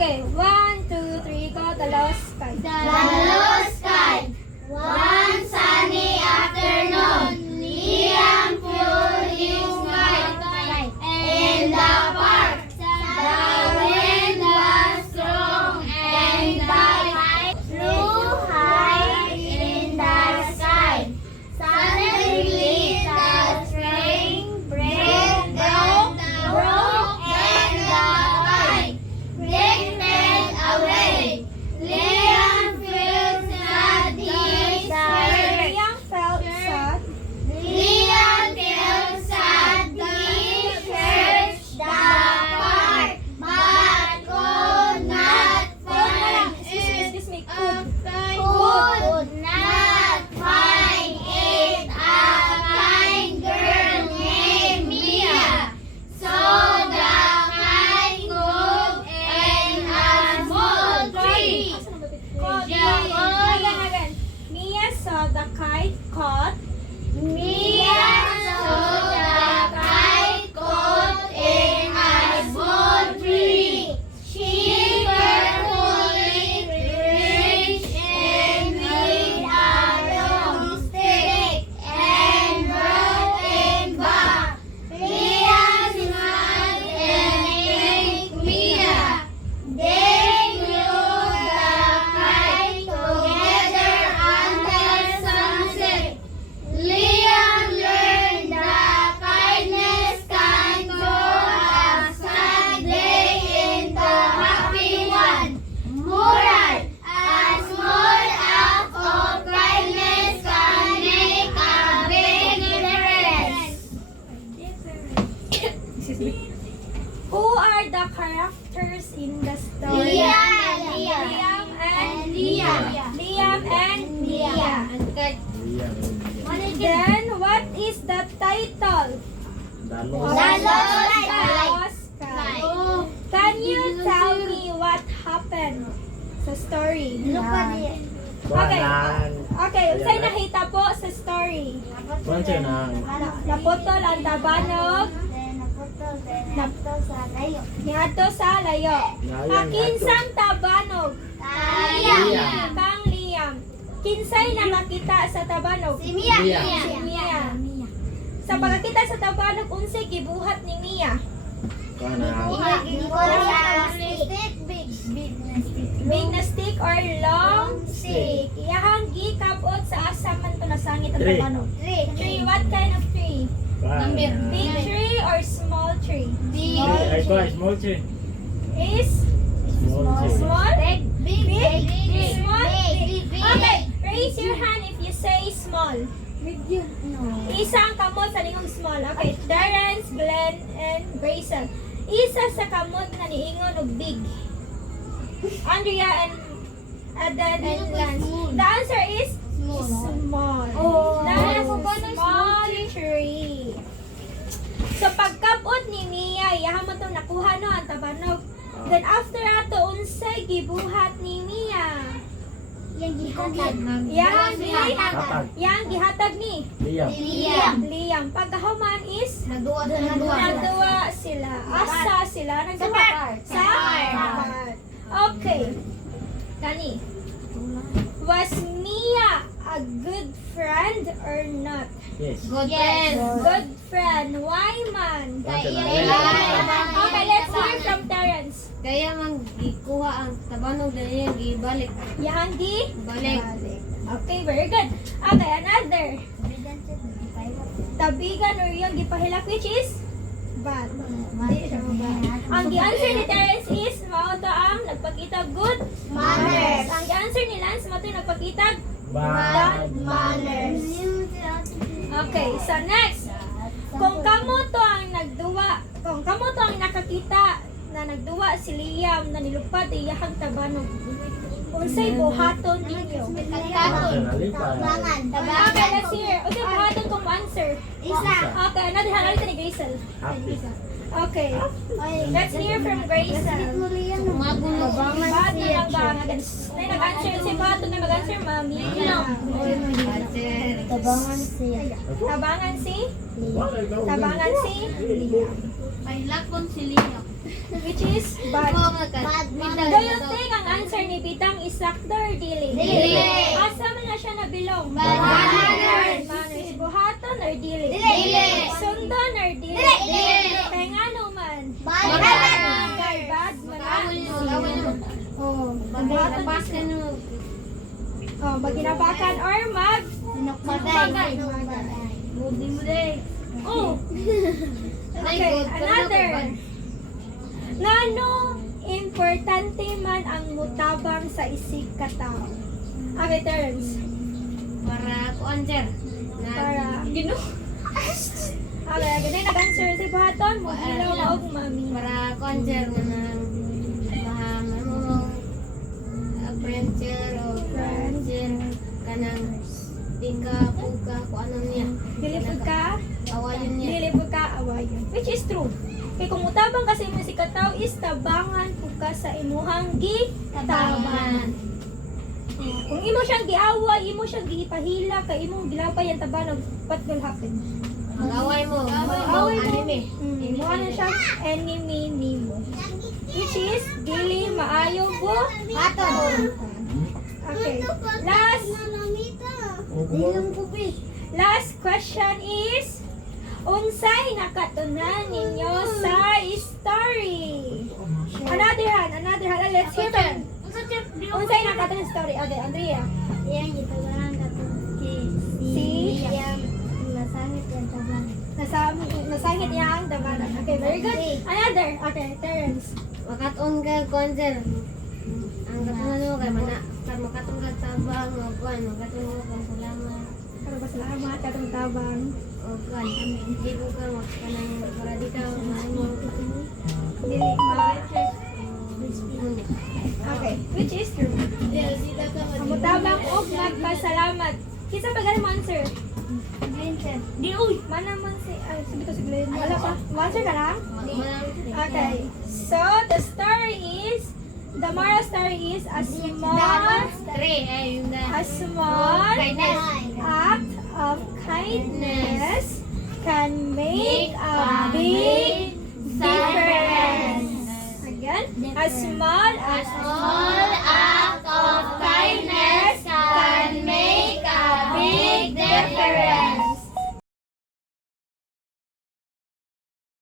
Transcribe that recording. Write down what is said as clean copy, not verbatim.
Okay, 1, 2, 3, go. The lost sky. The low sky. One sunny afternoon, Liam flew his kite in the park. The wind was strong and the kite flew high in the sky. Suddenly the string broke and the kite drifted away. Liam felt sad. Liam felt sad. Liam felt sad. He searched the park but could not find it. Excuse me. Could not find it. A kind girl named Mia. So the kite moved in a small tree. Again. Mia saw the kite caught. Mia saw the kite caught in a small tree. She carefully reached in with a long stick and brought it back. Mia smiled and thanked Mia. They flew the kite together until sunset. Liam learned that kindness can turn a sad day into a happy one. Moral: a small act of kindness can make a big difference. Who are the characters in the story? Liam and Mia. Liam and Mia. Liam. Then, what is the title? The The lost. lost Sky. Can you tell me what happened sa story? Okay. Okay, unsay nakita po sa story? Kuan siya nang Naputol ang tabanog, niadto sa layo. Kinsang tabanog? Liam. Kang Liam. Kinsay nakakita sa tabanog? Si Mia. Mia. Si Mia. Sa pagkakita sa tabanog, unsay gibuhat ni Mia? kuan nang Big na stick or long stick? Iyahang gikabot sa asa man to nasangit ang Tree. tabanog. Tree, what kind of tree? kuan. Big tree or small tree? Ay kuan small tree. Is Small tree. small? Big. Small? Okay, raise your hand if you say small. Isa ang kamot sa ningong small. Okay, Darren's, Glenn, and Grayson. Isa sa kamot na niingon og big. Andrea and Adan and Lance. The answer is small. That is small tree. So pagkapot ni Mia, iyahan mo itong nakuha no ang tabanog. Then after ato, unsay gibuhat ni Mia? Yang gihatag ni Liam. Liam. Pagkahuman is Nagduwa sila. Asa sila nagduwa? Sa park. Okay. Kani. Was Mia a good friend or not? Yes. Good friend. Why man? Okay, let's hear from Terrence. Kaya man gikuha ang tabanog na niya gibalik. Yang di? Balik. Okay, very good. Okay, another. Tabigan or yung gipahilak which is? Bad. Ang gi-answer ni Terrence is mao to ang nagpakita good Manners. Ang gi-answer ni Lance mao to nagpakita Bad. Manners. Okay, so next. Kung kamo to ang nakakita na nagduwa si Liam na nilupad iyahang tabanog. Unsay buhaton ninyo? Okay, let's hear. Okay, buhaton kung answer. Okay, another halita ni Grazel. Happy. Okay. Let's hear from Grazel. Ba't na lang ba? Nay nag-answer si Bato na mag-answer, Mami. Tabangan siya. Tabangan si? Wala daw. Tabangan si? Pailakon si Liam. Which is bad. Do you think ang answer ni Bidang is sakto or dili? Dili. Asa man na siya nabilong? Bad manners. Manners. Buhaton or dili? Dili. Sundon or dili? Dili. Kaya nga naman. Bad Kay bad man. Oh, Buhaton buhaton ka no. Oh, maginabakan or mag? Bagay. Mudi mo day. Oh. Okay, another. Ngano importante man ang mutabang sa isig ka tao? Okay, turns. Para kuan sir. Para gino. Okay, ganun nag-answer si Baton mo. Ilaw na og mami. Para kuan sir nga nang mahaman mo adventure o friendship kanang tika puka kung ano niya. Dilipod ka, Awayon niya. dilipod ka, awayon. Which is true. Kaya kung mutabang kasi mo si kataw is tabangan po ka sa imuhang gitabangan. Kung imo siyang giaway, imo siyang gipahila, kay imong gilapay ang tabanog, what will happen? Mag-away mo. Mag-away mo. Anime. Mo ano siyang enemy nimo. Which is dili maayo po. Okay. Last question is unsay nakatunan ninyo sa story? Another hand. Let's hear from. Unsay nakatunan sa story? Okay, Andrea. Nasangit niya ang dabanan. Okay, very good. Another. Okay, Terence. Makaton ka kuan sir. Ang katunan mo kay mana makaton ka tabang o kuan makaton mo kang salamat. Pero ba salamat katong tabang. O kuan hindi ko ka kanang para di ka mo. Dili ma. Okay, which is true. Mutabang og nagpasalamat. Kinsa pa ganing answer? Di uy, mana man si sige to si Glenn. Wala pa. Answer ka lang? Okay. So the story is the moral story is a small act of kindness can make a big difference. Again, a small act of